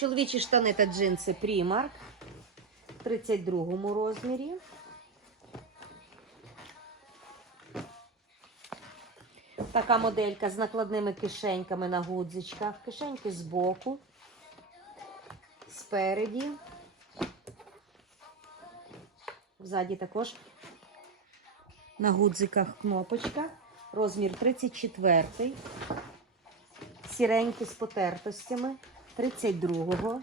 Чоловічі штани та джинси Primark в 32 розмірі. Така моделька з накладними кишеньками на гудзичках. Кишеньки збоку, спереді. Ззаді також на гудзиках кнопочка. Розмір 34. Сіренькі з потертостями 32-го.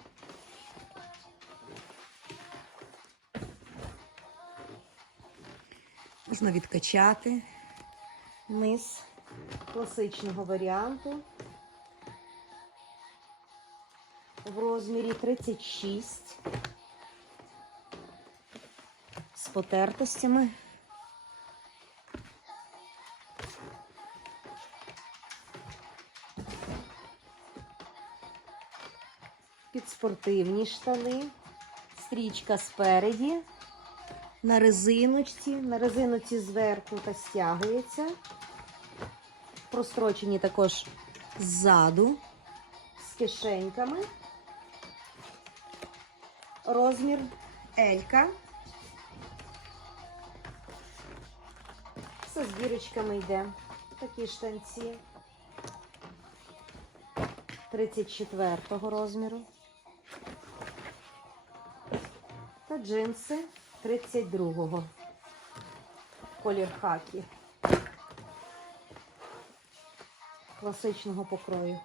Можна відкачати низ класичного варіанту в розмірі 36 з потертостями. Під спортивні штани, стрічка спереді, на резиночці, на резиночці зверху та стягується. Прострочені також ззаду з кишеньками. Розмір Елька. Все з дірочками йде. Такі штанці. 34 розміру. Та джинси 32-го. Колір хакі. Класичного покрою.